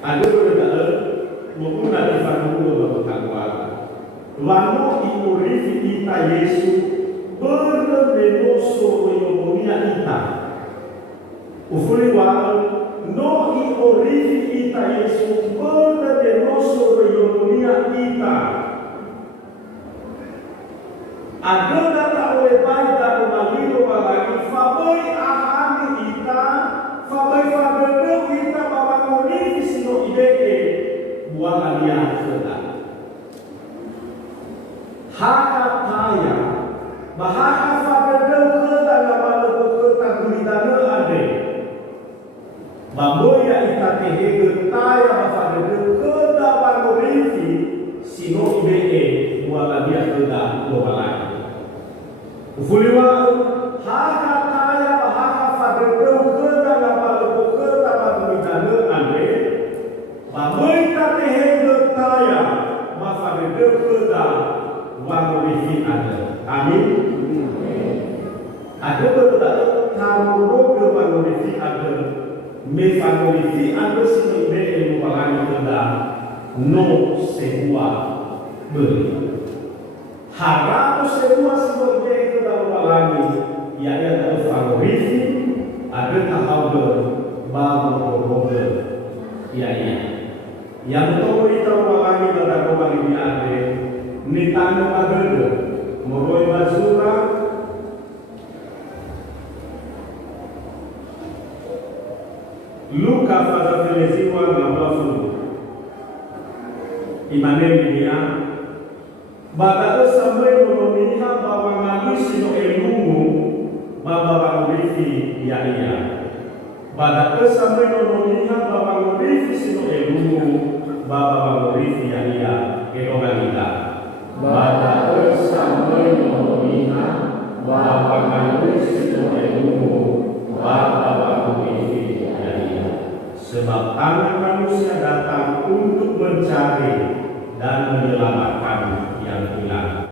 Ada berbeda maupun ada fardu bertakwa. Wano iurifi ita Yesu berdenoso yomonia ita. Ufuli wano no iurifi ita Yesu berdenoso yomonia ita. Ada data oleh baik dan malilo lagi fabai ahani ita fabai fabede ita babangoni sino ibeke buang alia kita. Haka kaya bahaka fabede kita nama kita guritana ade. Bamoya ita tehe getaya fabede kita bangoni sino ibeke buang alia kita buang. Ufuliwa haka kaya bahaka fabede kita nama kita guritana ade. Bamoya tehe getaya fabede kita wangurifi ada. Amin. Ada beberapa tamu ke wangurifi ada. Mefangurifi ada sini ilmu palani kita no sebuah beri. Harap sebuah sebagai kita palani yang ada wangurifi ada tahap baru ya. Yang tahu kita palani tentang palani ada. Nitano maganda, moroy basura, Luka pada Filisiwa ngabafu, imaneni dia, bata sampai menomiha bawa manusia no ilmu, bawa murifi ya. Bata sampai menomiha bawa murifi sino ilmu, bawa murifi ya. Keroganita. Bata sampai menomiha bawa manusia no ilmu, bawa murifi ya. Sebab anak manusia datang untuk mencari dan menyelamatkan yang hilang.